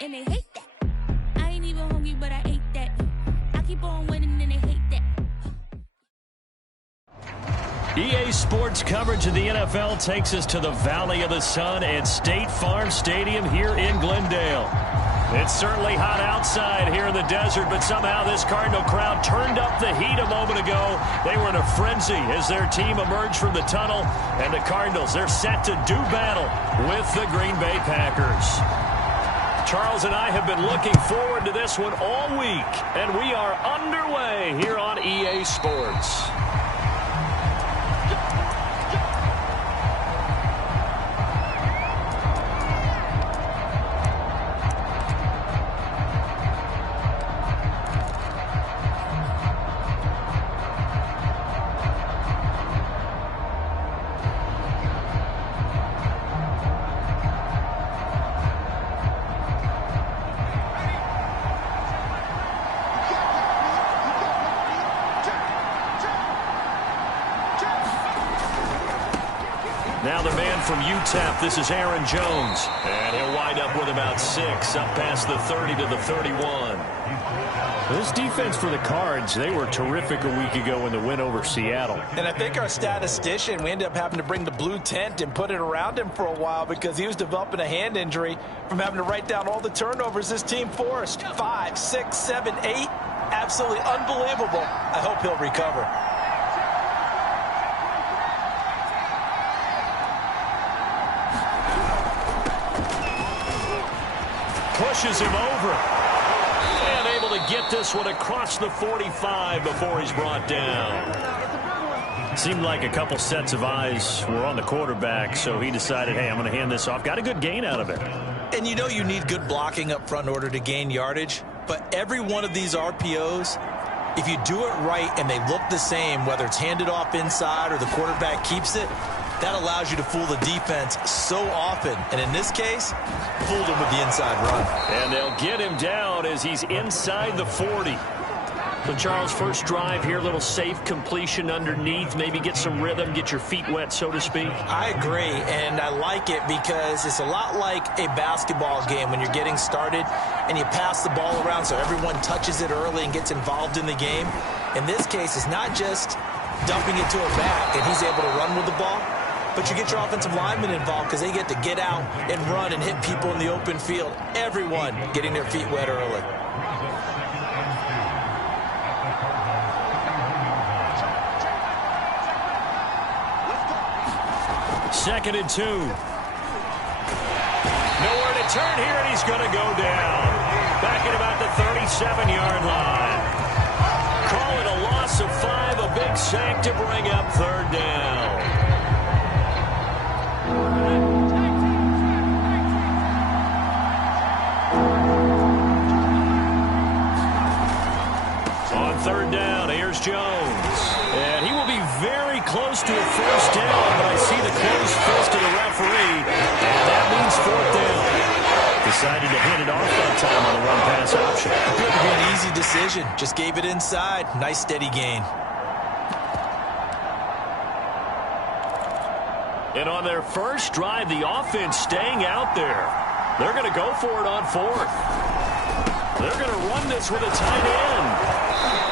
and they hate that. I ain't even hungry, but I ate that. I keep on winning and they hate that. EA Sports coverage of the NFL takes us to the Valley of the Sun at State Farm Stadium here in Glendale. It's certainly hot outside here in the desert, but somehow this Cardinal crowd turned up the heat a moment ago. They were in a frenzy as their team emerged from the tunnel, and the Cardinals, they're set to do battle with the Green Bay Packers. Charles and I have been looking forward to this one all week, and we are underway here on EA Sports. Now the man from UTEP, this is Aaron Jones. And he'll wind up with about 6, up past the 30 to the 31. This defense for the Cards, they were terrific a week ago in the win over Seattle. And I think our statistician, we ended up having to bring the blue tent and put it around him for a while because he was developing a hand injury from having to write down all the turnovers this team forced. 5, 6, 7, 8. Absolutely unbelievable. I hope he'll recover. Pushes him over. And able to get this one across the 45 before he's brought down. Seemed like a couple sets of eyes were on the quarterback, so he decided, hey, I'm going to hand this off. Got a good gain out of it. And you know you need good blocking up front in order to gain yardage, but every one of these RPOs, if you do it right and they look the same, whether it's handed off inside or the quarterback keeps it, that allows you to fool the defense so often. And in this case, fooled him with the inside run. And they'll get him down as he's inside the 40. So, Charles, first drive here, little safe completion underneath, maybe get some rhythm, get your feet wet, so to speak. I agree, and I like it because it's a lot like a basketball game when you're getting started and you pass the ball around so everyone touches it early and gets involved in the game. In this case, it's not just dumping it to a back and he's able to run with the ball, but you get your offensive linemen involved because they get to get out and run and hit people in the open field. Everyone getting their feet wet early. Second and 2. Nowhere to turn here, and he's going to go down. Back at about the 37-yard line. Call it a loss of 5, a big sack to bring up third down. On third down, here's Jones. And he will be very close to a first down, but I see the closed fist of the referee, and that means fourth down. Decided to hand it off that time on the run-pass option. Could be an easy decision. Just gave it inside. Nice, steady gain. And on their first drive, the offense staying out there. They're going to go for it on fourth. They're going to run this with a tight end.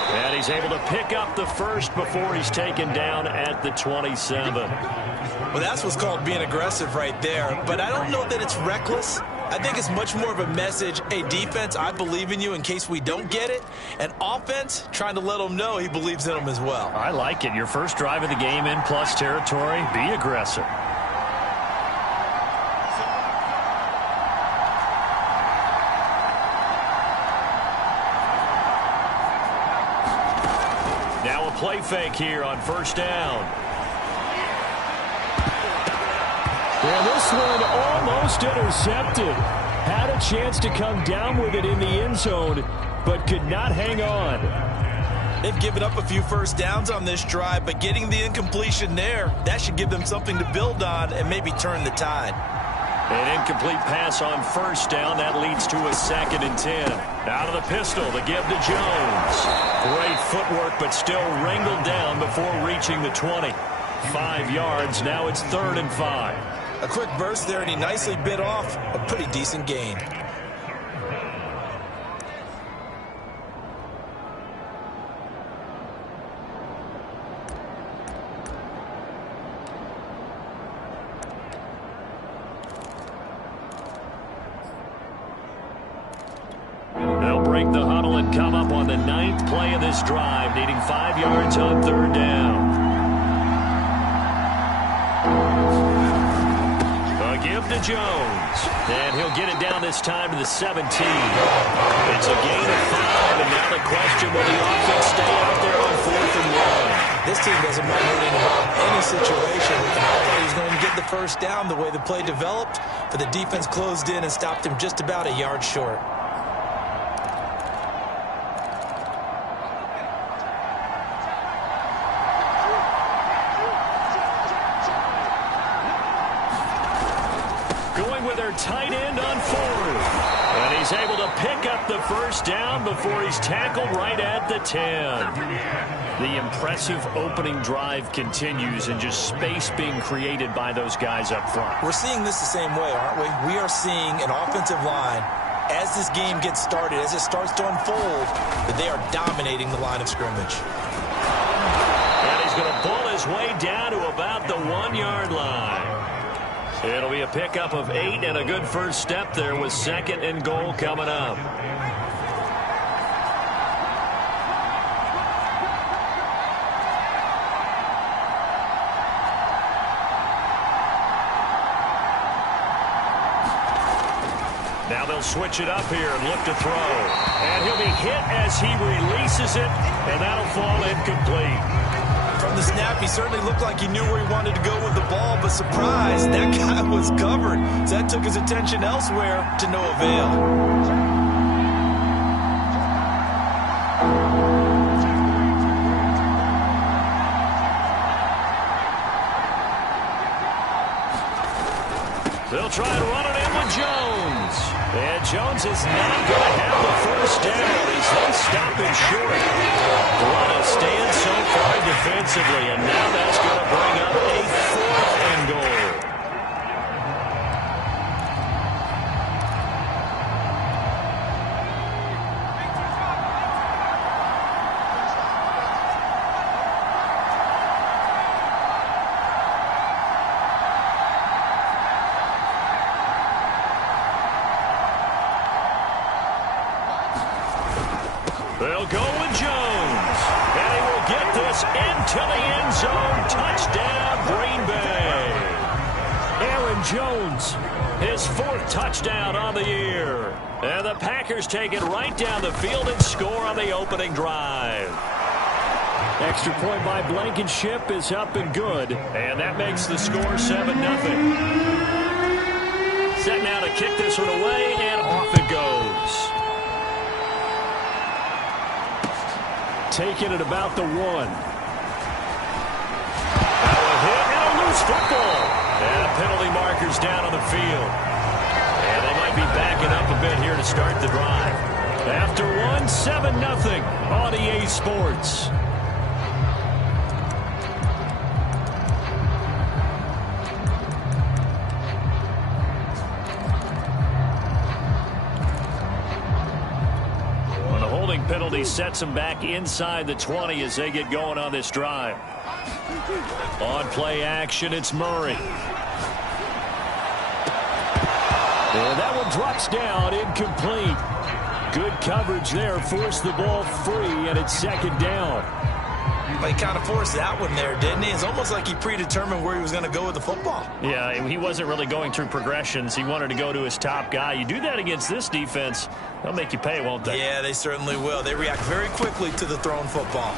And he's able to pick up the first before he's taken down at the 27. Well, that's what's called being aggressive right there. But I don't know that it's reckless. I think it's much more of a message. Hey, defense, I believe in you in case we don't get it. And offense, trying to let them know he believes in them as well. I like it. Your first drive of the game in plus territory, be aggressive. Now a play fake here on first down. And this one almost intercepted. Had a chance to come down with it in the end zone, but could not hang on. They've given up a few first downs on this drive, but getting the incompletion there, that should give them something to build on and maybe turn the tide. An incomplete pass on first down. That leads to a 2nd and 10. Out of the pistol, the give to Jones. Great footwork, but still wrangled down before reaching the 20. 5 yards. Now it's 3rd and 5. A quick burst there, and he nicely bit off a pretty decent gain. break the huddle and come up on the 9th play of this drive, needing 5 yards on 3rd down. A give to Jones, and he'll get it down this time to the 17. It's a gain of 5, and now the question, will the offense stay out there on 4th and 1? This team doesn't mind running about any situation. I thought he was going to get the first down the way the play developed, but the defense closed in and stopped him just about a yard short. Going with their tight end on 4th. And he's able to pick up the first down before he's tackled right at the 10. The impressive opening drive continues, and just space being created by those guys up front. We're seeing this the same way, aren't we? We are seeing an offensive line, as this game gets started, as it starts to unfold, that they are dominating the line of scrimmage. And he's going to pull his way down to about the 1-yard line. It'll be a pickup of 8 and a good first step there with 2nd and goal coming up. Now they'll switch it up here and look to throw. And he'll be hit as he releases it, and that'll fall incomplete. From the snap, he certainly looked like he knew where he wanted to go with the ball, but surprise, that guy was covered. So that took his attention elsewhere to no avail. They'll try and run it in with Jones. And Jones is not going to have the first down as they stop him short. What a stand so far defensively, and now that's going to bring up a 4th and goal. They'll go with Jones, and he will get this into the end zone. Touchdown, Green Bay. Aaron Jones, his 4th touchdown on the year. And the Packers take it right down the field and score on the opening drive. Extra point by Blankenship is up and good, and that makes the score 7-0. Set now to kick this one away, and off it goes. Taking it about the 1. Now a hit and a loose football. And a penalty marker's down on the field. And they might be backing up a bit here to start the drive. After 1, 7-0 on EA Sports. Penalty sets them back inside the 20 as they get going on this drive. On play action, it's Murray. And that one drops down, incomplete. Good coverage there, forced the ball free, and it's 2nd down. But he kind of forced that one there, didn't he? It's almost like he predetermined where he was going to go with the football. Yeah, he wasn't really going through progressions. He wanted to go to his top guy. You do that against this defense, they'll make you pay, won't they? Yeah, they certainly will. They react very quickly to the thrown football.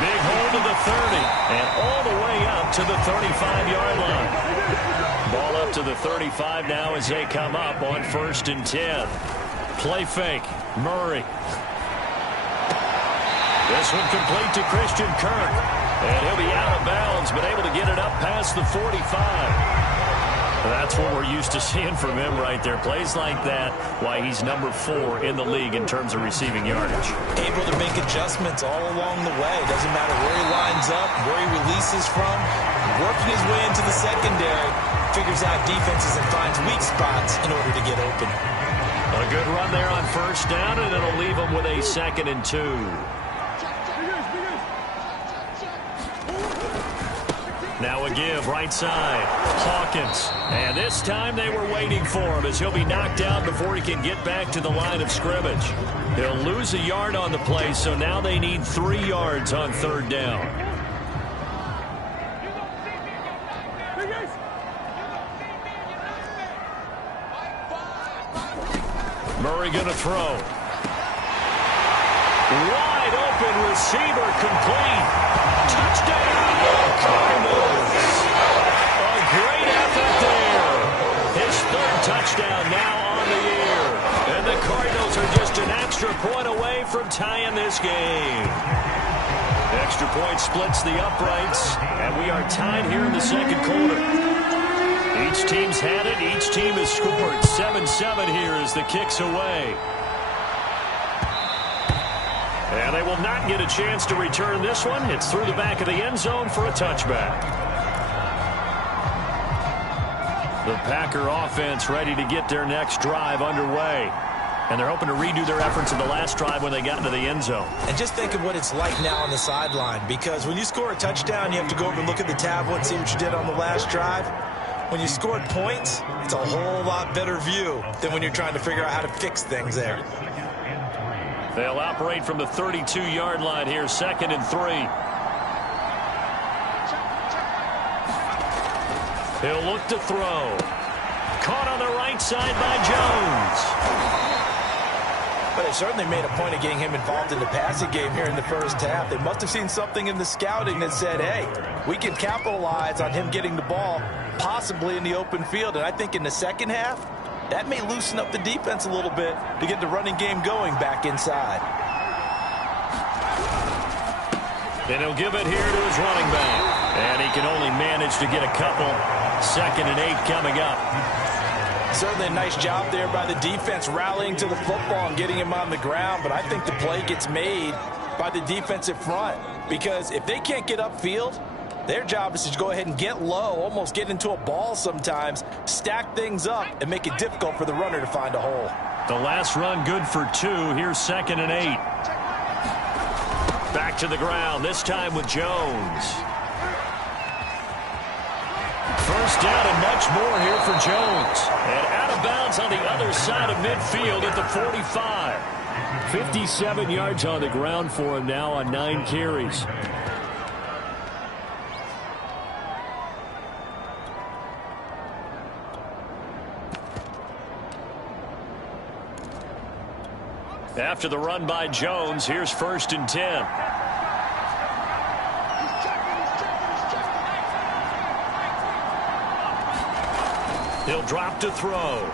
Big hold to the 30, and all the way up to the 35-yard line. Ball up to the 35 now as they come up on 1st and 10. Play fake, Murray. This one complete to Christian Kirk. And he'll be out of bounds, but able to get it up past the 45. That's what we're used to seeing from him right there. Plays like that, why he's number 4 in the league in terms of receiving yardage. Able to make adjustments all along the way. Doesn't matter where he lines up, where he releases from. Working his way into the secondary. Figures out defenses and finds weak spots in order to get open. A good run there on 1st down, and it'll leave him with a 2nd and 2. Now a give right side. Hawkins. And this time they were waiting for him as he'll be knocked down before he can get back to the line of scrimmage. He'll lose a yard on the play, so now they need 3 yards on 3rd down. Murray going to throw. Wide open receiver complete. Touchdown, Cardinals. A great effort there. His 3rd touchdown now on the year. And the Cardinals are just an extra point away from tying this game. Extra point splits the uprights, and we are tied here in the 2nd quarter. Each team's had it. Each team has scored. 7-7 here as the kick's away. And they will not get a chance to return this one. It's through the back of the end zone for a touchback. The Packer offense ready to get their next drive underway. And they're hoping to redo their efforts in the last drive when they got into the end zone. And just think of what it's like now on the sideline, because when you score a touchdown, you have to go over and look at the tablet and see what you did on the last drive. When you scored points, it's a whole lot better view than when you're trying to figure out how to fix things there. They'll operate from the 32-yard line here, 2nd and 3. He'll look to throw. Caught on the right side by Jones. But they certainly made a point of getting him involved in the passing game here in the first half. They must have seen something in the scouting that said, hey, we can capitalize on him getting the ball possibly in the open field. And I think in the second half, that may loosen up the defense a little bit to get the running game going back inside. And he'll give it here to his running back. And he can only manage to get a couple. 2nd and 8 coming up. Certainly a nice job there by the defense rallying to the football and getting him on the ground. But I think the play gets made by the defensive front, because if they can't get upfield, their job is to go ahead and get low, almost get into a ball sometimes, stack things up, and make it difficult for the runner to find a hole. The last run good for 2. Here's 2nd and 8. Back to the ground, this time with Jones. First down and much more here for Jones. And out of bounds on the other side of midfield at the 45. 57 yards on the ground for him now on 9 carries. After the run by Jones, here's 1st and 10. He'll drop to throw.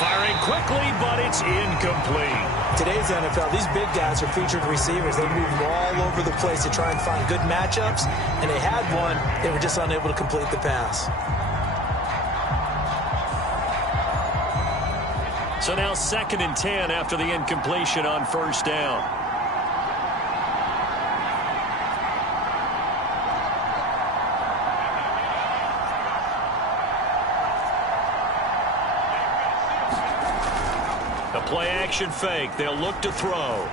Firing quickly, but it's incomplete. Today's NFL, these big guys are featured receivers. They move all over the place to try and find good matchups, and they had one. They were just unable to complete the pass. So now 2nd and 10 after the incompletion on 1st down. A play action fake. They'll look to throw.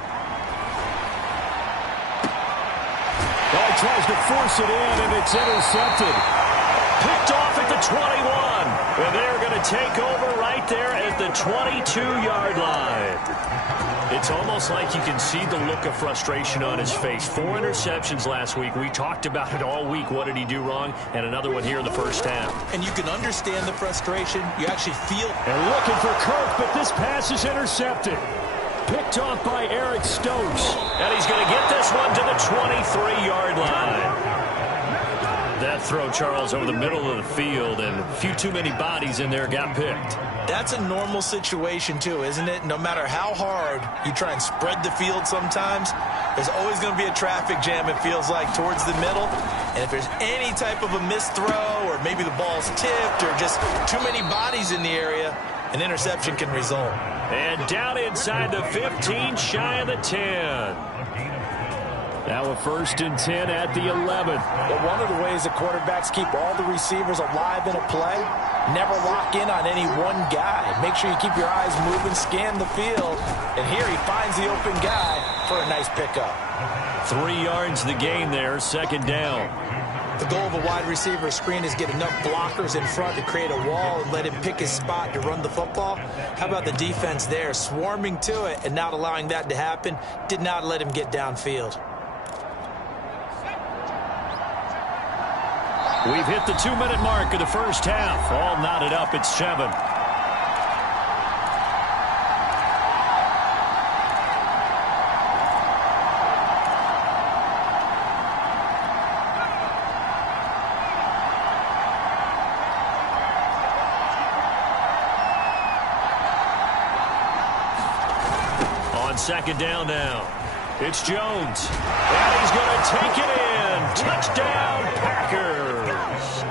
Oh, he tries to force it in, and it's intercepted. Picked off at the 21. And they're going to take over right there at the 22-yard line. It's almost like you can see the look of frustration on his face. 4 interceptions last week. We talked about it all week. What did he do wrong? And another one here in the first half. And you can understand the frustration. You actually feel. And looking for Kirk, but this pass is intercepted. Picked off by Eric Stokes. And he's going to get this one to the 23-yard line. That throw, Charles, over the middle of the field, and a few too many bodies in there got picked. That's a normal situation, too, isn't it? No matter how hard you try and spread the field sometimes, there's always going to be a traffic jam, it feels like, towards the middle. And if there's any type of a missed throw, or maybe the ball's tipped, or just too many bodies in the area, an interception can result. And down inside the 15, shy of the 10. Now a 1st and 10 at the 11. But one of the ways the quarterbacks keep all the receivers alive in a play, never lock in on any one guy. Make sure you keep your eyes moving, scan the field, and here he finds the open guy for a nice pickup. 3 yards the gain there, 2nd down. The goal of a wide receiver screen is get enough blockers in front to create a wall and let him pick his spot to run the football. How about the defense there, swarming to it and not allowing that to happen? Did not let him get downfield. We've hit the 2-minute mark of the first half. All knotted up at 7. On second down now, it's Jones. And he's going to take it in. Touchdown, Packers.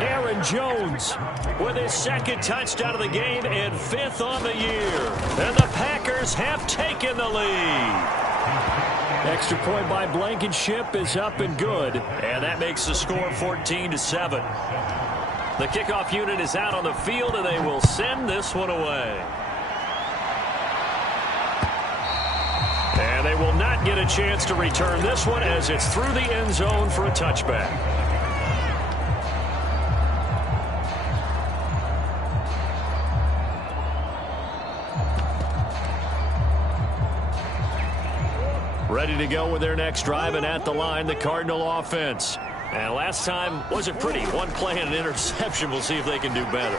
Aaron Jones with his second touchdown of the game and 5th on the year. And the Packers have taken the lead. Extra point by Blankenship is up and good. And that makes the score 14-7. The kickoff unit is out on the field, and they will send this one away. And they will not get a chance to return this one as it's through the end zone for a touchback. Ready to go with their next drive, and at the line, the Cardinal offense. And last time wasn't pretty. One play and an interception. We'll see if they can do better.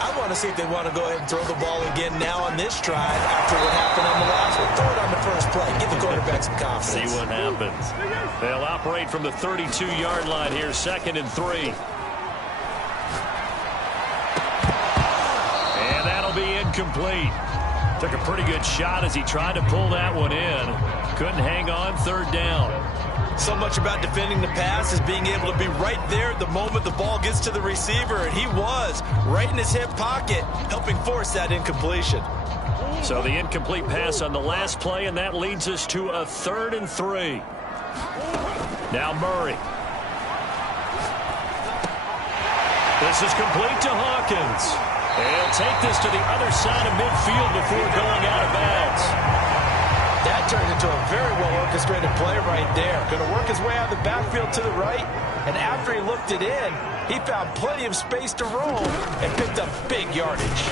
I want to see if they want to go ahead and throw the ball again now on this drive after what happened on the last one. Throw it on the first play. Give the quarterback some confidence. See what happens. They'll operate from the 32-yard line here, 2nd and 3. And that'll be incomplete. Took a pretty good shot as he tried to pull that one in. Couldn't hang on, 3rd down. So much about defending the pass is being able to be right there at the moment the ball gets to the receiver, and he was right in his hip pocket, helping force that incompletion. So the incomplete pass on the last play, and that leads us to a 3rd and 3. Now Murray. This is complete to Hawkins. He'll take this to the other side of midfield before going out of bounds. That turned into a very well-orchestrated play right there. Going to work his way out of the backfield to the right, and after he looked it in, he found plenty of space to roll and picked up big yardage.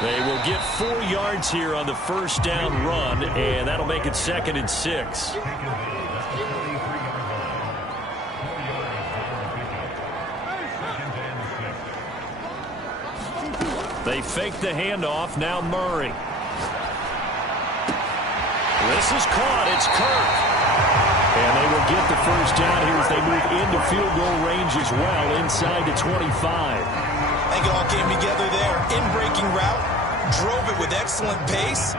They will get 4 yards here on the first down run, and that'll make it 2nd and 6. They fake the handoff. Now Murray. This is caught. It's Kirk. And they will get the first down here as they move into field goal range as well, inside the 25. I think it all came together there. In-breaking route, drove it with excellent pace.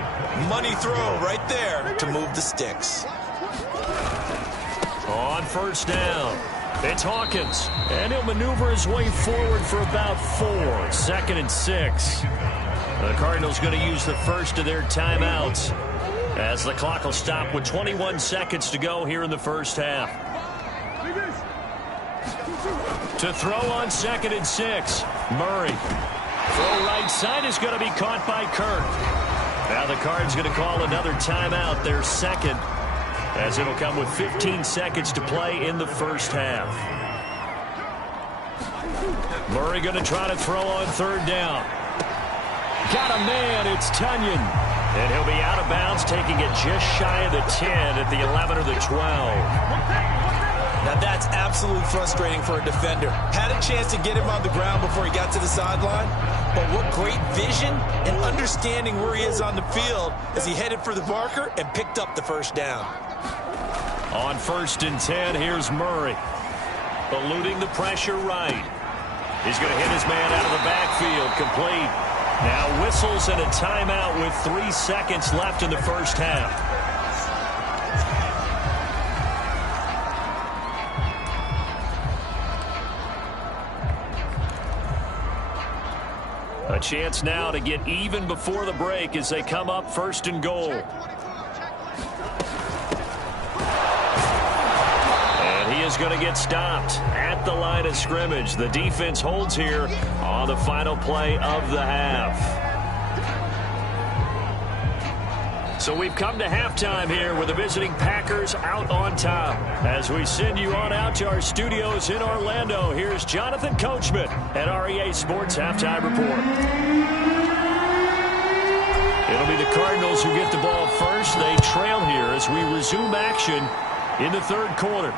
Money throw right there to move the sticks. On first down, it's Hawkins. And he'll maneuver his way forward for about 4. 2nd and 6. The Cardinals going to use the first of their timeouts, as the clock will stop with 21 seconds to go here in the first half. To throw on 2nd and 6, Murray. Throw right side is going to be caught by Kirk. Now the Cards going to call another timeout, their 2nd, as it'll come with 15 seconds to play in the first half. Murray going to try to throw on 3rd down. Got a man, it's Tunyon. And he'll be out of bounds, taking it just shy of the 10 at the 11 or the 12. Now that's absolutely frustrating for a defender. Had a chance to get him on the ground before he got to the sideline, but what great vision and understanding where he is on the field as he headed for the marker and picked up the first down. On 1st and 10, here's Murray. Eluding the pressure right. He's going to hit his man out of the backfield, complete. Now whistles and a timeout with 3 seconds left in the first half. A chance now to get even before the break as they come up 1st and goal. And he is going to get stopped at the line of scrimmage. The defense holds here on the final play of the half. So we've come to halftime here with the visiting Packers out on top. As we send you on out to our studios in Orlando, here's Jonathan Coachman at REA Sports Halftime Report. It'll be the Cardinals who get the ball first. They trail here as we resume action in the third quarter.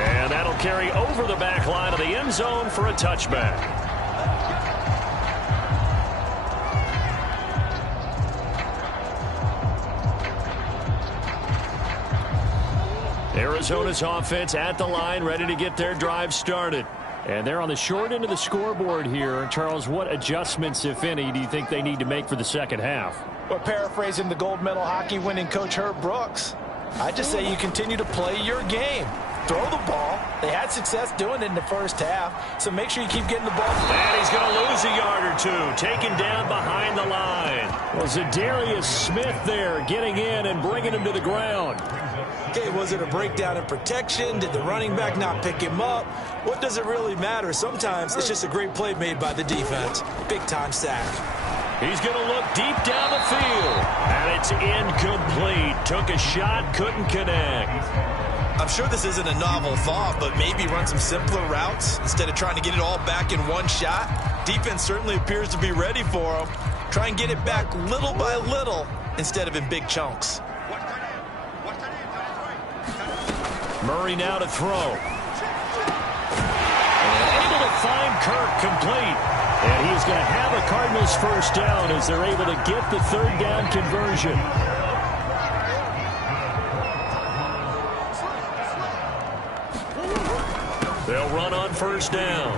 And that'll carry over the back line of the end zone for a touchback. Arizona's offense at the line, ready to get their drive started. And they're on the short end of the scoreboard here. Charles, what adjustments, if any, do you think they need to make for the second half? Well, paraphrasing the gold medal hockey winning coach Herb Brooks, I just say you continue to play your game. Throw the ball. They had success doing it in the first half, so make sure you keep getting the ball. And he's going to lose a yard or two, taken down behind the line. Well, Zadarius Smith there getting in and bringing him to the ground. Okay, was it a breakdown in protection? Did the running back not pick him up? What does it really matter? Sometimes it's just a great play made by the defense. Big-time sack. He's going to look deep down the field. And it's incomplete. Took a shot, couldn't connect. I'm sure this isn't a novel thought, but maybe run some simpler routes instead of trying to get it all back in one shot. Defense certainly appears to be ready for him. Try and get it back little by little instead of in big chunks. Murray now to throw. And able to find Kirk complete. And he's going to have a Cardinals first down as they're able to get the third down conversion. They'll run on first down.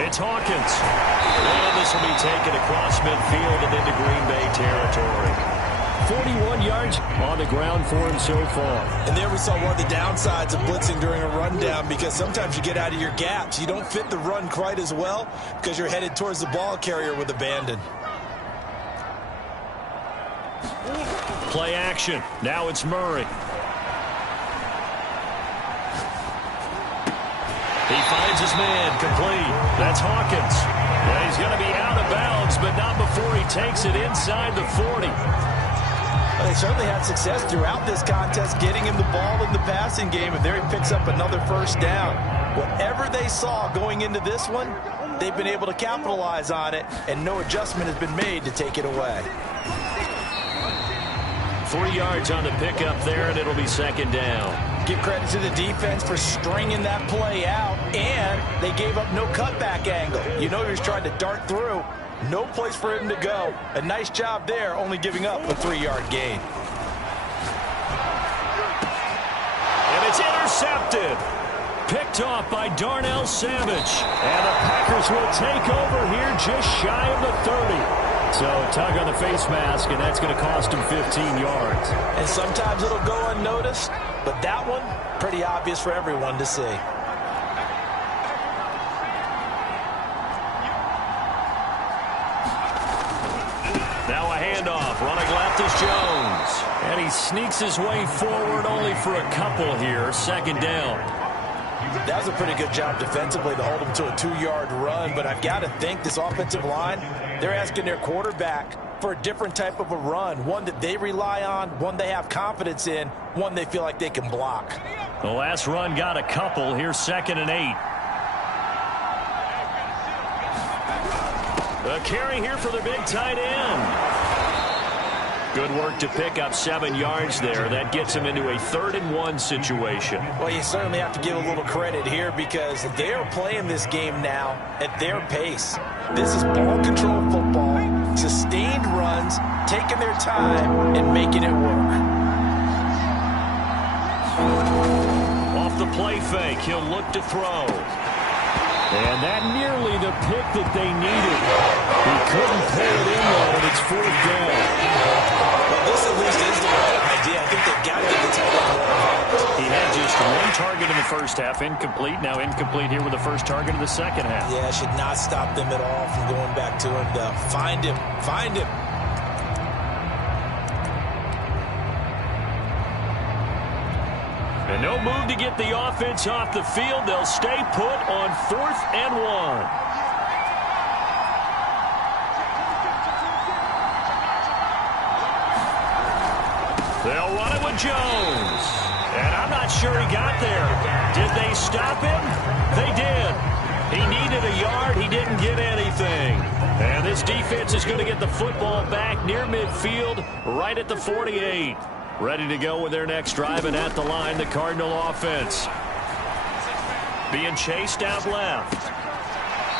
It's Hawkins. And this will be taken across midfield and into Green Bay territory. 41 yards on the ground for him so far. And there we saw one of the downsides of blitzing during a rundown, because sometimes you get out of your gaps. You don't fit the run quite as well because you're headed towards the ball carrier with abandon. Play action. Now it's Murray. He finds his man complete. That's Hawkins. And he's going to be out of bounds, but not before he takes it inside the 40. They certainly had success throughout this contest getting him the ball in the passing game, and there he picks up another first down. Whatever they saw going into this one, they've been able to capitalize on it, and no adjustment has been made to take it away. 3 yards on the pickup there, and it'll be second down. Give credit to the defense for stringing that play out, and they gave up no cutback angle. You know he was trying to dart through. No place for him to go. A nice job there, only giving up a 3-yard gain. And it's intercepted. Picked off by Darnell Savage. And the Packers will take over here just shy of the 30. So tug on the face mask, and that's going to cost him 15 yards. And sometimes it'll go unnoticed, but that one, pretty obvious for everyone to see. Now a handoff, running left is Jones. And he sneaks his way forward only for a couple here, second down. That was a pretty good job defensively to hold him to a 2-yard run, but I've got to think this offensive line, they're asking their quarterback for a different type of a run, one that they rely on, one they have confidence in, one they feel like they can block. The last run got a couple. Here's 2nd and 8. The carry here for the big tight end. Good work to pick up 7 yards there. That gets him into a 3rd and 1 situation. Well, you certainly have to give a little credit here because they're playing this game now at their pace. This is ball control football, sustained runs, taking their time and making it work. Off the play fake, he'll look to throw. And that nearly the pick that they needed. He couldn't pull it in, though, and it's 4th down. Well, this at least is the right idea. I think they've got to get the tight end more involved. He had just 1 target in the first half, incomplete. Now incomplete here with the first target of the second half. Yeah, it should not stop them at all from going back to him, though. Find him. Find him. And no move to get the offense off the field. They'll stay put on 4th and 1. on Jones. And I'm not sure he got there. Did they stop him? They did. He needed a yard. He didn't get anything. And this defense is going to get the football back near midfield, right at the 48. Ready to go with their next drive, and at the line, the Cardinal offense. Being chased out left.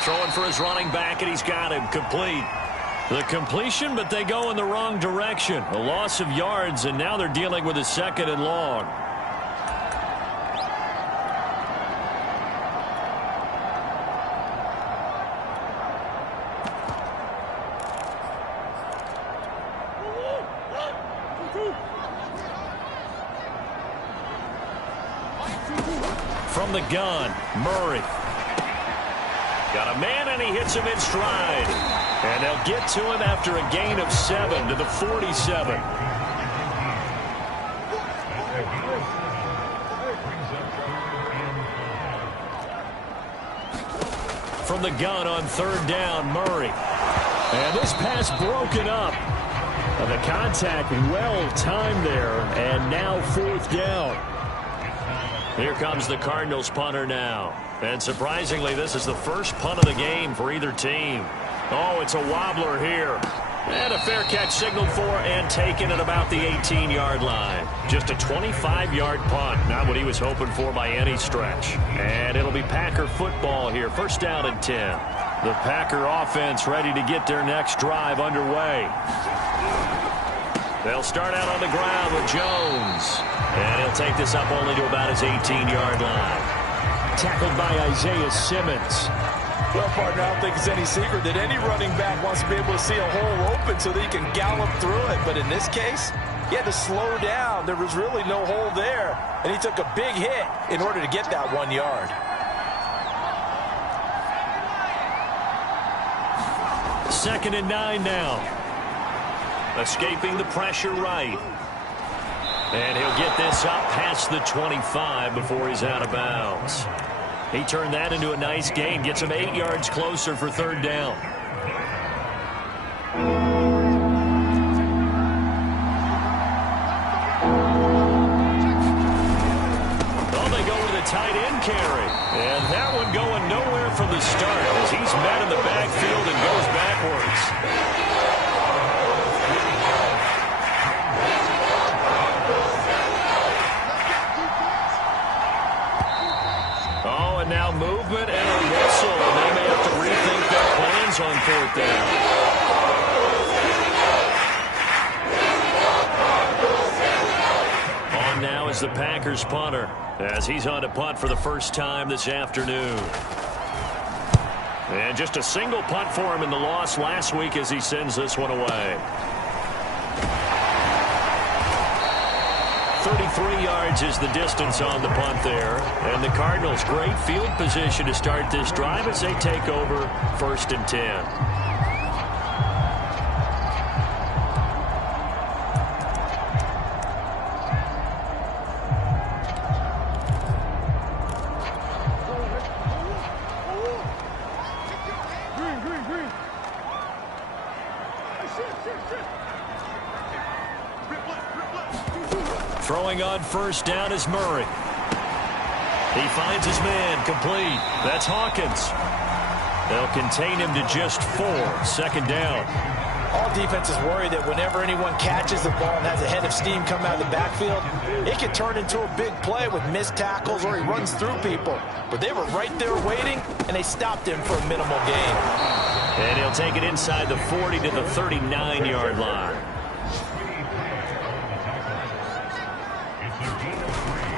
Throwing for his running back, and he's got him complete. The completion, but they go in the wrong direction. A loss of yards, and now they're dealing with a 2nd and long. From the gun, Murray. Got a man, and he hits him in stride. And they'll get to him after a gain of 7 to the 47. From the gun on 3rd down, Murray. And this pass broken up. And the contact well timed there, and now 4th down. Here comes the Cardinals punter now. And surprisingly, this is the first punt of the game for either team. Oh, it's a wobbler here. And a fair catch signaled for and taken at about the 18-yard line. Just a 25-yard punt, not what he was hoping for by any stretch. And it'll be Packer football here, 1st down and 10. The Packer offense ready to get their next drive underway. They'll start out on the ground with Jones. And he'll take this up only to about his 18-yard line. Tackled by Isaiah Simmons. Well, partner, I don't think it's any secret that any running back wants to be able to see a hole open so that he can gallop through it. But in this case, he had to slow down. There was really no hole there. And he took a big hit in order to get that 1 yard. Second and 9 now. Escaping the pressure right. And he'll get this up past the 25 before he's out of bounds. He turned that into a nice gain. Gets him 8 yards closer for 3rd down. Well, they go with a tight end carry. And that one going nowhere from the start as he's met in the backfield and goes backwards. And now movement and a whistle. And they may have to rethink their plans on 4th down. On now is the Packers punter as he's on to punt for the first time this afternoon. And just a single punt for him in the loss last week as he sends this one away. 33 yards is the distance on the punt there. And the Cardinals, great field position to start this drive as they take over 1st and 10. Throwing on 1st down is Murray. He finds his man complete. That's Hawkins. They'll contain him to just 4. 2nd down. All defenses worry that whenever anyone catches the ball and has a head of steam come out of the backfield, it can turn into a big play with missed tackles or he runs through people. But they were right there waiting, and they stopped him for a minimal gain. And he'll take it inside the 40 to the 39-yard line.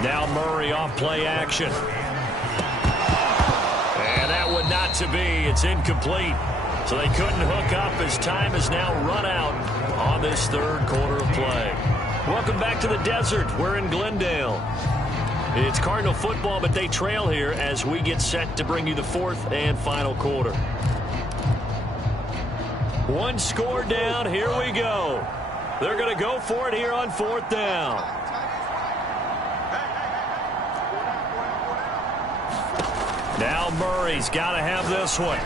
Now Murray off play action. And that one not to be. It's incomplete. So they couldn't hook up as time has now run out on this 3rd quarter of play. Welcome back to the desert. We're in Glendale. It's Cardinal football, but they trail here as we get set to bring you the 4th and final quarter. One score down. Here we go. They're going to go for it here on 4th down. Now Murray's got to have this one.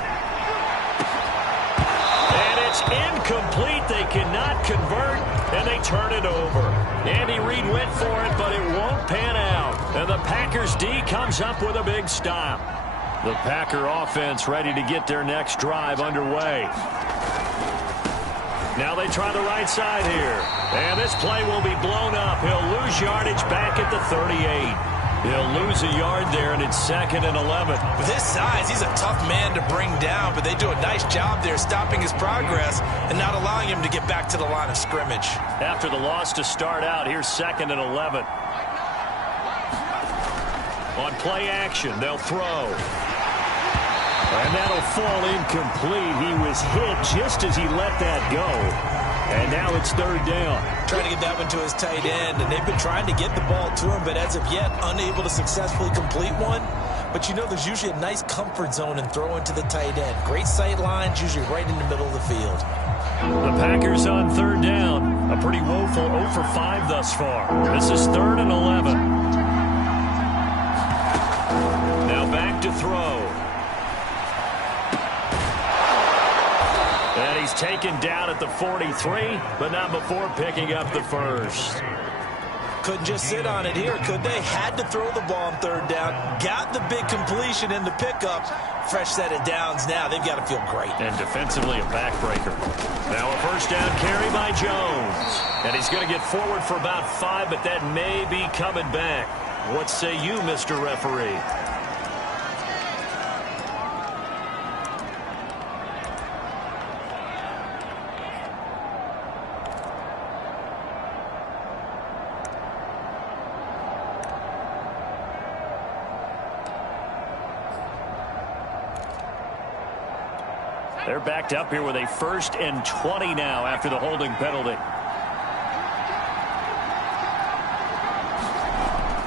And it's It's incomplete. They cannot convert, and they turn it over. Andy Reid went for it, but it won't pan out. And the Packers D comes up with a big stop. The Packer offense ready to get their next drive underway. Now they try the right side here. And this play will be blown up. He'll lose yardage back at the 38. He'll lose a yard there, and it's 2nd and 11. With his size, he's a tough man to bring down, but they do a nice job there stopping his progress and not allowing him to get back to the line of scrimmage. After the loss to start out, here's 2nd and 11. On play action, they'll throw. And that'll fall incomplete. He was hit just as he let that go. And now it's 3rd down. Trying to get that one to his tight end, and they've been trying to get the ball to him, but as of yet, unable to successfully complete one. But you know there's usually a nice comfort zone in throwing to the tight end. Great sight lines, usually right in the middle of the field. The Packers on 3rd down. A pretty woeful 0 for 5 thus far. This is 3rd and 11. Now back to throw. And he's taken down at the 43, but not before picking up the first. Couldn't just sit on it here, could they? Had to throw the ball on 3rd down. Got the big completion in the pickup. Fresh set of downs now. They've got to feel great. And defensively a backbreaker. Now a 1st down carry by Jones. And he's going to get forward for about 5, but that may be coming back. What say you, Mr. Referee? They're backed up here with a 1st and 20 now after the holding penalty.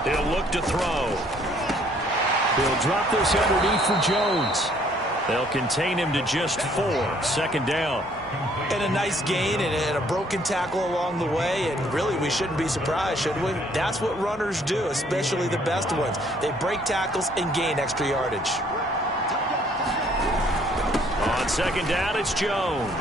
He'll look to throw. He'll drop this underneath for Jones. They'll contain him to just 4. 2nd down. And a nice gain and a broken tackle along the way, and really we shouldn't be surprised, should we? That's what runners do, especially the best ones. They break tackles and gain extra yardage. On 2nd down, it's Jones.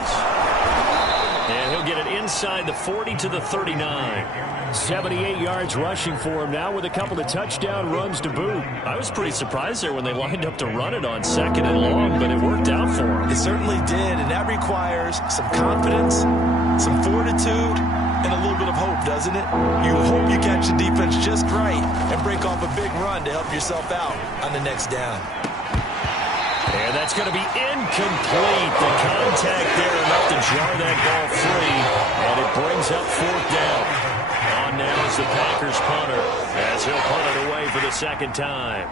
And he'll get it inside the 40 to the 39. 78 yards rushing for him now with a couple of touchdown runs to boot. I was pretty surprised there when they lined up to run it on 2nd and long, but it worked out for him. It certainly did, and that requires some confidence, some fortitude, and a little bit of hope, doesn't it? You hope you catch the defense just right and break off a big run to help yourself out on the next down. And that's going to be incomplete. The contact there enough to jar that ball free. And it brings up 4th down. On now is the Packers punter, as he'll punt it away for the 2nd time.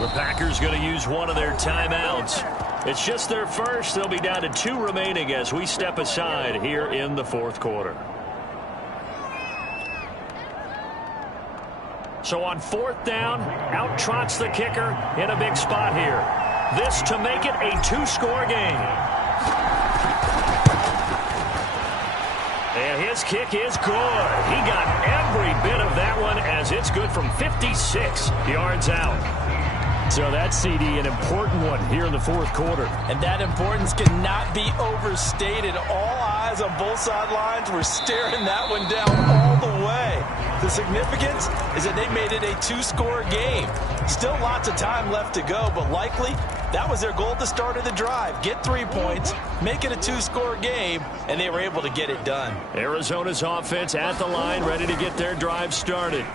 The Packers going to use one of their timeouts. It's just their first. They'll be down to 2 remaining as we step aside here in the 4th quarter. So on 4th down, out trots the kicker in a big spot here. This to make it a 2-score game. And his kick is good. He got every bit of that one as it's good from 56 yards out. So that's, CD, an important one here in the 4th quarter. And that importance cannot be overstated. All eyes on both sidelines were staring that one down all the way. The significance is that they made it a 2-score game. Still lots of time left to go, but likely that was their goal at the start of the drive. Get 3 points, make it a 2-score game, and they were able to get it done. Arizona's offense at the line, ready to get their drive started.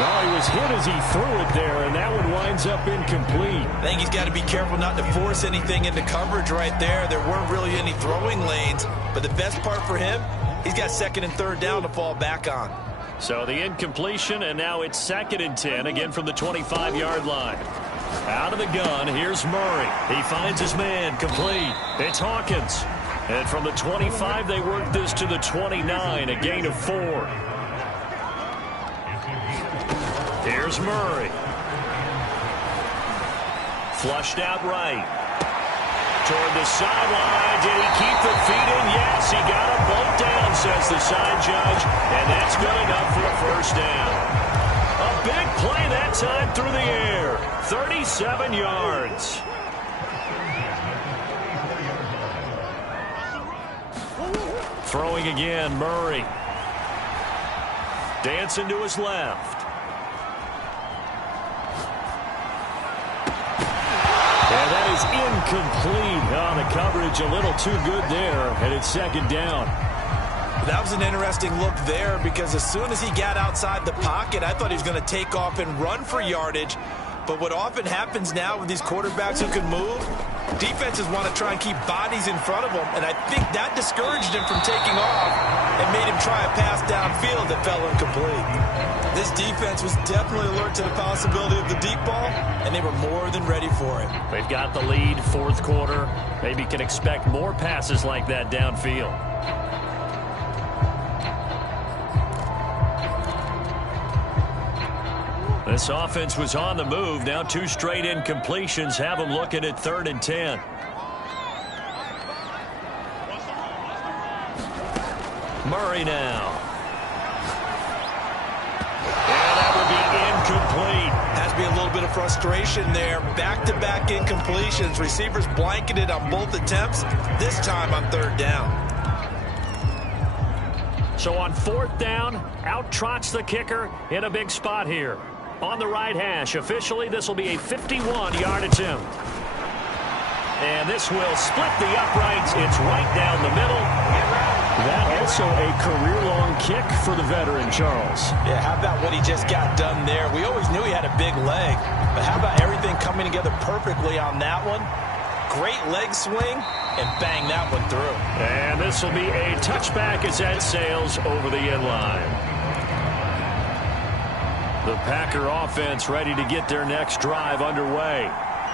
Oh, he was hit as he threw it there, and that one winds up incomplete. I think he's got to be careful not to force anything into coverage right there. There weren't really any throwing lanes, but the best part for him, he's got 2nd and 3rd down to fall back on. So the incompletion, and now it's 2nd and 10, again from the 25-yard line. Out of the gun, here's Murray. He finds his man, complete. It's Hawkins. And from the 25, they work this to the 29, a gain of 4. Here's Murray. Flushed out right. Toward the sideline. Did he keep the feet in? Yes, he got them both down, says the side judge. And that's good enough for a 1st down. A big play that time through the air. 3rd 27 yards. Throwing again, Murray. Dancing to his left. And that is incomplete. On the coverage, a little too good there, and it's second down. That was an interesting look there because as soon as he got outside the pocket, I thought he was going to take off and run for yardage. But what often happens now with these quarterbacks who can move, defenses want to try and keep bodies in front of them, and I think that discouraged him from taking off and made him try a pass downfield that fell incomplete. This defense was definitely alert to the possibility of the deep ball, and they were more than ready for it. They've got the lead, fourth quarter. Maybe can expect more passes like that downfield. This offense was on the move. Now 2 straight incompletions have them looking at 3rd and 10. Murray now. And that will be incomplete. Has to be a little bit of frustration there. Back-to-back incompletions. Receivers blanketed on both attempts, this time on 3rd down. So on 4th down, out trots the kicker in a big spot here. On the right hash, officially, this will be a 51-yard attempt. And this will split the uprights. It's right down the middle. That also a career-long kick for the veteran, Charles. Yeah, how about what he just got done there? We always knew he had a big leg, but how about everything coming together perfectly on that one? Great leg swing, and bang that one through. And this will be a touchback as that sails over the end line. The Packer offense ready to get their next drive underway.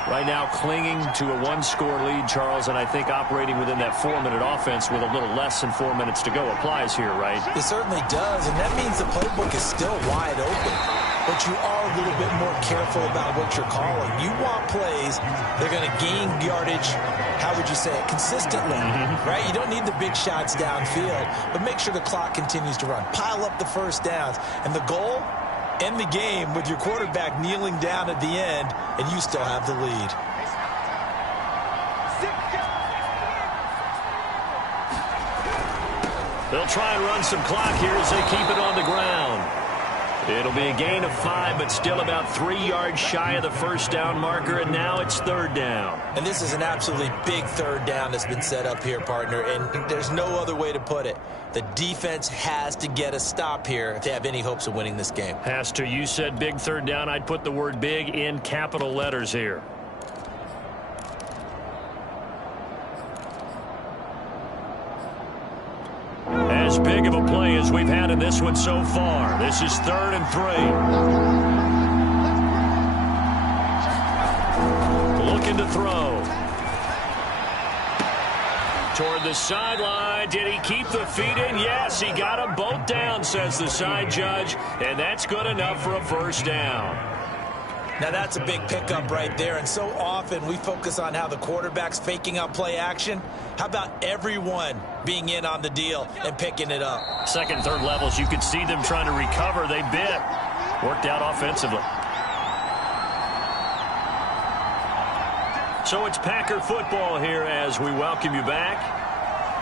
Right now clinging to a 1-score lead, Charles, and I think operating within that 4-minute offense with a little less than 4 minutes to go applies here, right? It certainly does, and that means the playbook is still wide open. But you are a little bit more careful about what you're calling. You want plays, they're going to gain yardage, how would you say it, consistently, right? You don't need the big shots downfield, but make sure the clock continues to run. Pile up the first downs, and the goal, end the game with your quarterback kneeling down at the end, and you still have the lead. They'll try and run some clock here as they keep it on the ground. It'll be a gain of 5, but still about 3 yards shy of the first down marker, and now it's 3rd down. And this is an absolutely big 3rd down that's been set up here, partner, and there's no other way to put it. The defense has to get a stop here if they have any hopes of winning this game. Has to. You said big 3rd down. I'd put the word big in capital letters here. As big of a play as we've had in this one so far. This is 3rd and 3. Looking to throw. Toward the sideline. Did he keep the feet in? Yes, he got them both down, says the side judge. And that's good enough for a 1st down. Now that's a big pickup right there, and so often we focus on how the quarterback's faking out play action. How about everyone being in on the deal and picking it up? 2nd, 3rd levels, you could see them trying to recover. They bit. Worked out offensively. So it's Packer football here as we welcome you back.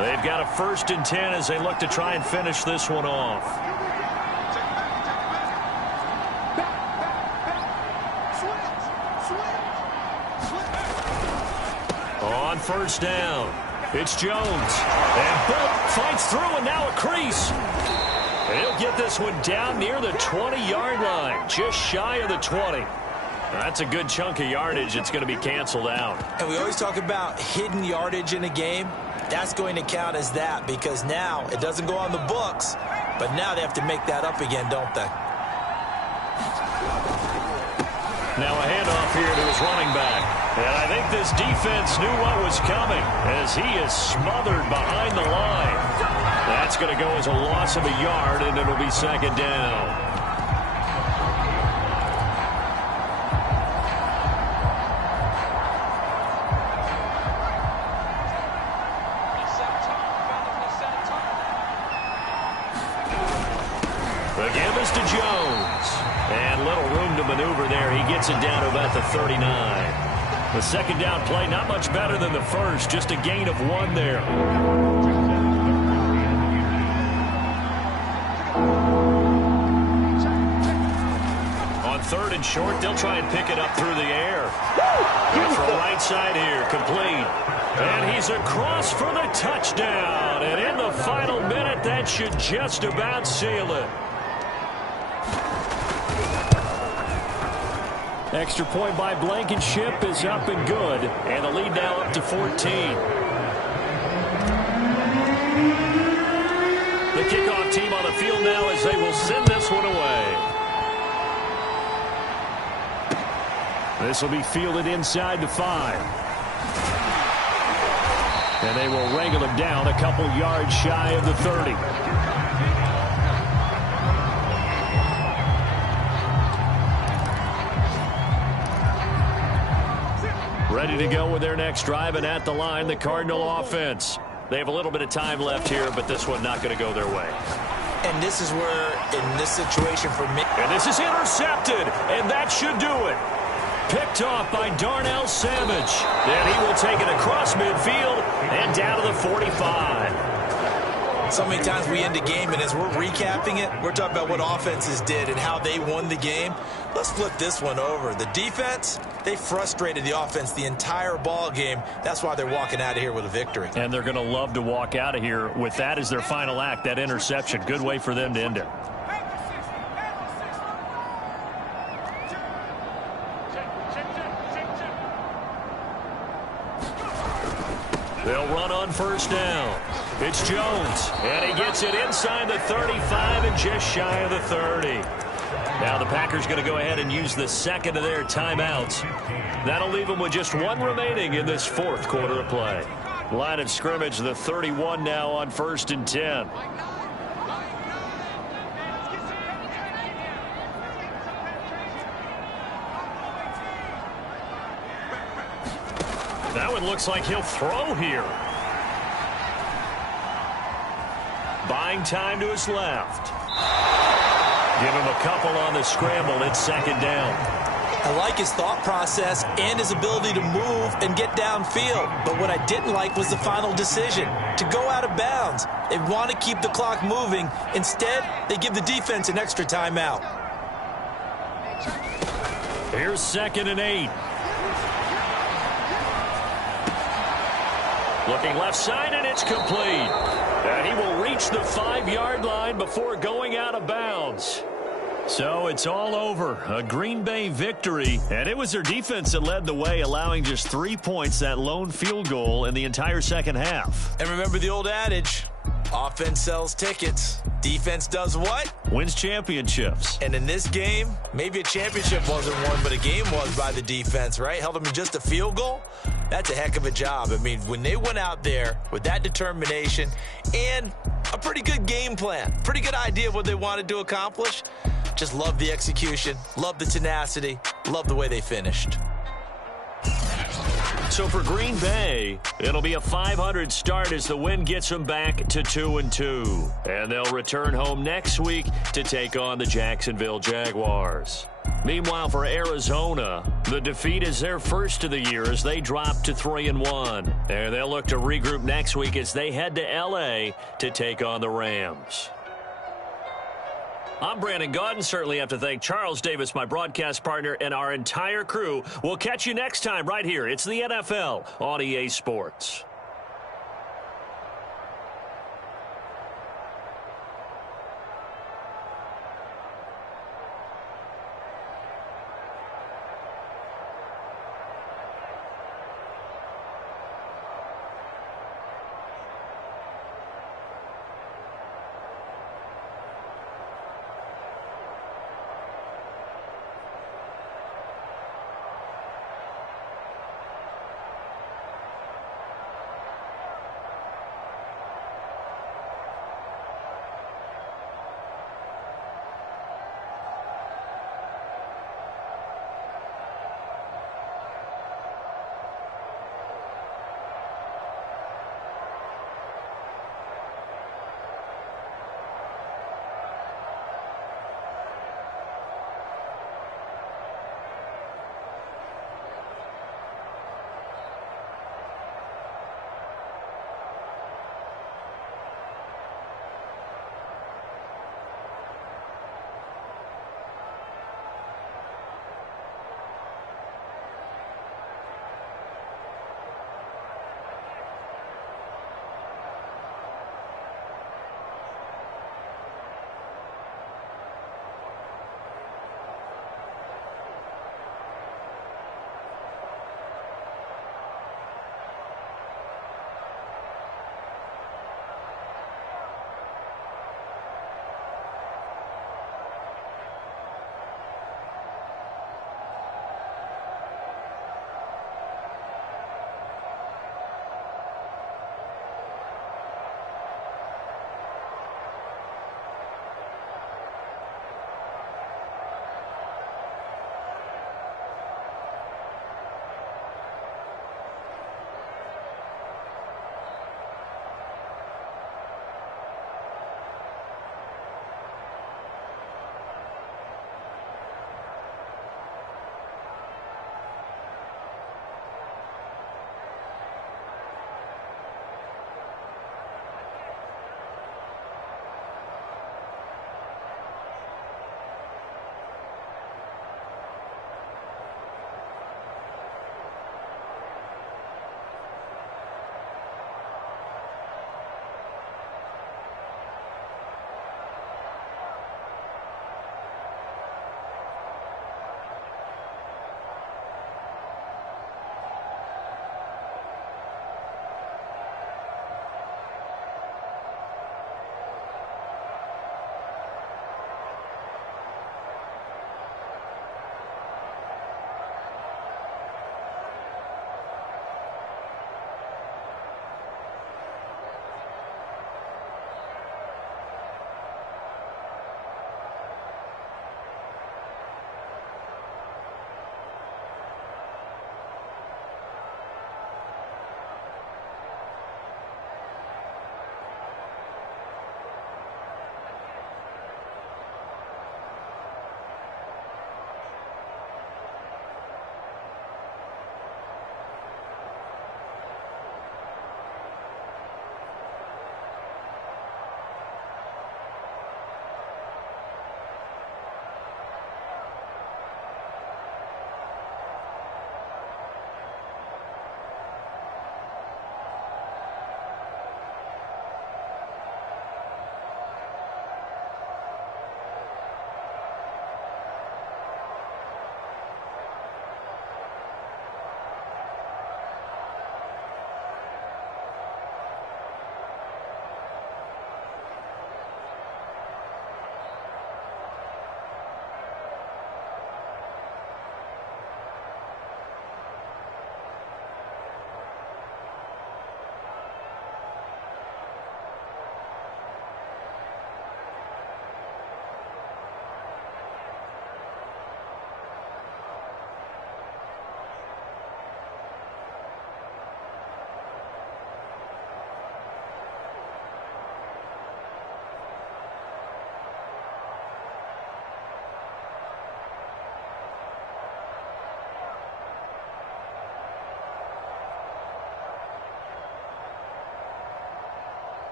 They've got a 1st and 10 as they look to try and finish this one off. On 1st down, it's Jones. And Bolt fights through, and now a crease. And he'll get this one down near the 20-yard line, just shy of the 20. That's a good chunk of yardage. It's going to be canceled out. And we always talk about hidden yardage in a game. That's going to count as that because now it doesn't go on the books, but now they have to make that up again, don't they? Now a handoff here to his running back. And I think this defense knew what was coming as he is smothered behind the line. That's going to go as a loss of a yard, and it'll be 2nd down. The give is to Jones. And little room to maneuver there. He gets it down to about the 39. The second down play, not much better than the first, just a gain of 1 there. On 3rd and short, they'll try and pick it up through the air. From right side here, complete. And he's across for the touchdown. And in the final minute, that should just about seal it. Extra point by Blankenship is up and good. And the lead now up to 14. The kickoff team on the field now as they will send this one away. This will be fielded inside the 5. And they will wrangle him down a couple yards shy of the 30. Ready to go with their next drive, and at the line, the Cardinal offense. They have a little bit of time left here, but this one not going to go their way. And this is where, in this situation for me... And this is intercepted, and that should do it. Picked off by Darnell Savage. And he will take it across midfield and down to the 45. So many times we end a game, and as we're recapping it, we're talking about what offenses did and how they won the game. Let's flip this one over. The defense, they frustrated the offense the entire ball game. That's why they're walking out of here with a victory. And they're going to love to walk out of here with that as their final act, that interception. Good way for them to end it. They'll run on 1st down. It's Jones, and he gets it inside the 35 and just shy of the 30. Now the Packers going to go ahead and use the 2nd of their timeouts. That'll leave them with just 1 remaining in this 4th quarter of play. Line of scrimmage, the 31 now on 1st and 10. That one looks like he'll throw here. Buying time to his left. Give him a couple on the scramble. It's 2nd down. I like his thought process and his ability to move and get downfield. But what I didn't like was the final decision, to go out of bounds. They want to keep the clock moving. Instead, they give the defense an extra timeout. Here's 2nd and 8. Looking left side, and it's complete. And he will reach the 5-yard line before going out of bounds. So it's all over. A Green Bay victory. And it was their defense that led the way, allowing just 3 points, that lone field goal in the entire second half. And remember the old adage, offense sells tickets. Defense does what? Wins championships. And in this game, maybe a championship wasn't won, but a game was by the defense, right? Held them to just a field goal. That's a heck of a job. I mean, when they went out there with that determination and a pretty good game plan, pretty good idea of what they wanted to accomplish, just love the execution, love the tenacity, love the way they finished. So for Green Bay, it'll be a .500 start as the win gets them back to 2-2. And they'll return home next week to take on the Jacksonville Jaguars. Meanwhile, for Arizona, the defeat is their first of the year as they drop to 3-1. And they'll look to regroup next week as they head to L.A. to take on the Rams. I'm Brandon Gaudin. Certainly have to thank Charles Davis, my broadcast partner, and our entire crew. We'll catch you next time right here. It's the NFL on EA Sports.